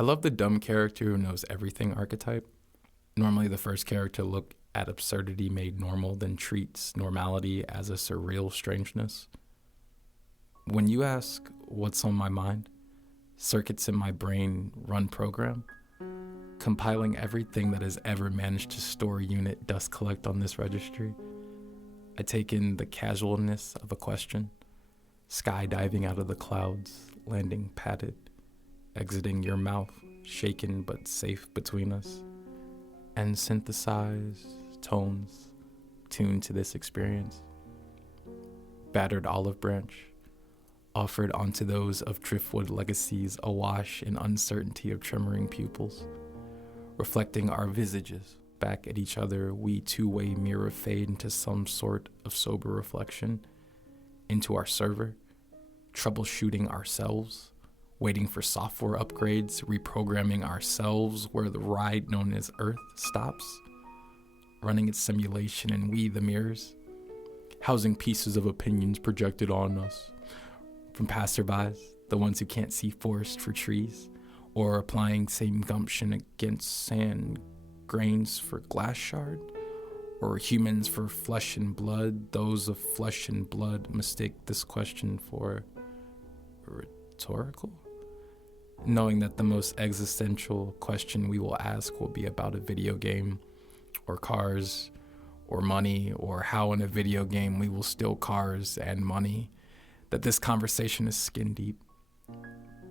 I love the dumb character who knows everything archetype. Normally the first character to look at absurdity made normal, then treats normality as a surreal strangeness. When you ask what's on my mind, circuits in my brain run program, compiling everything that has ever managed to store unit dust collect on this registry. I take in the casualness of a question, skydiving out of the clouds, landing padded, exiting your mouth, shaken but safe between us, and synthesize tones tuned to this experience. Battered olive branch, offered onto those of driftwood legacies awash in uncertainty of tremoring pupils, reflecting our visages back at each other, we two-way mirror fade into some sort of sober reflection, into our server, troubleshooting ourselves, waiting for software upgrades, reprogramming ourselves where the ride known as Earth stops, running its simulation and we, the mirrors, housing pieces of opinions projected on us, from passerbys, the ones who can't see forest for trees, or applying same gumption against sand grains for glass shard, or humans for flesh and blood. Those of flesh and blood mistake this question for rhetorical, knowing that the most existential question we will ask will be about a video game, or cars, or money, or how in a video game we will steal cars and money, that this conversation is skin deep.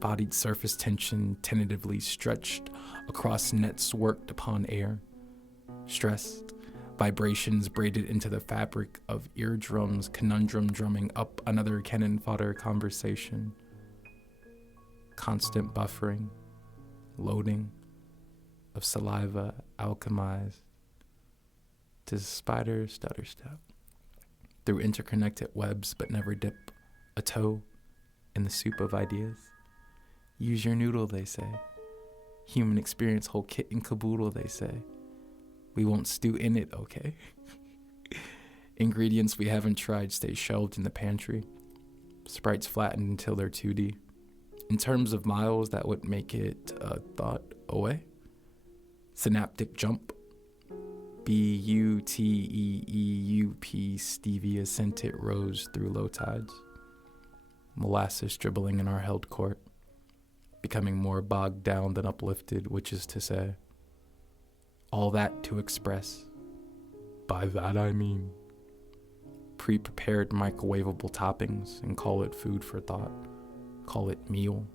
Bodied surface tension tentatively stretched across nets worked upon air. Stressed, vibrations braided into the fabric of eardrums, conundrum drumming up another cannon fodder conversation. Constant buffering, loading of saliva alchemized to spider stutter step through interconnected webs but never dip a toe in the soup of ideas. Use your noodle, they say. Human experience, whole kit and caboodle, they say. We won't stew in it, okay? Ingredients we haven't tried stay shelved in the pantry. Sprites flattened until they're 2D. In terms of miles, that would make it a thought away. Synaptic jump. BUTEEUP stevia scented rose through low tides. Molasses dribbling in our held court, becoming more bogged down than uplifted, which is to say, all that to express. By that I mean pre-prepared microwavable toppings, and call it food for thought, call it meal,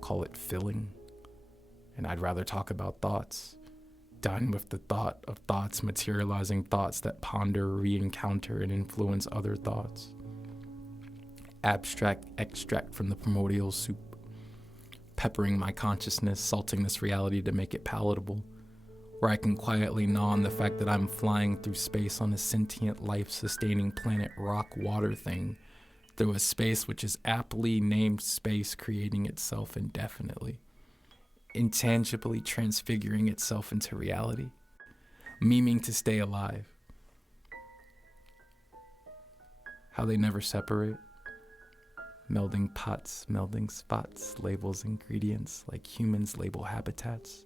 call it filling. And I'd rather talk about thoughts, dine with the thought of thoughts, materializing thoughts that ponder, re-encounter, and influence other thoughts. Abstract extract from the primordial soup, peppering my consciousness, salting this reality to make it palatable, where I can quietly gnaw on the fact that I'm flying through space on a sentient, life-sustaining planet rock water thing, through a space which is aptly named space, creating itself indefinitely, intangibly transfiguring itself into reality, memeing to stay alive. How they never separate. Melding pots, melding spots, labels ingredients like humans label habitats.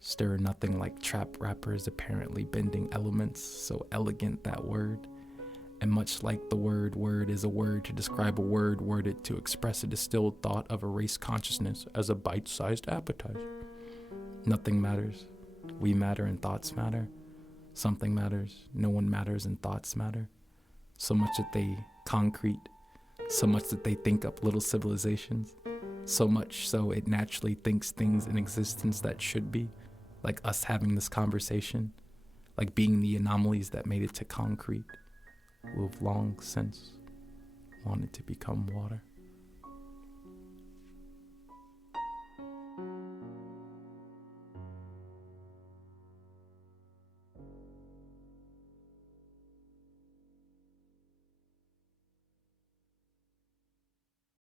Stir nothing like trap rappers apparently bending elements, so elegant that word. And much like the word is a word to describe a word worded to express a distilled thought of a race consciousness as a bite-sized appetizer. Nothing matters. We matter and thoughts matter. Something matters. No one matters and thoughts matter. So much that they concrete. So much that they think up little civilizations. So much so it naturally thinks things in existence that should be, like us having this conversation, like being the anomalies that made it to concrete, who have long since wanted to become water.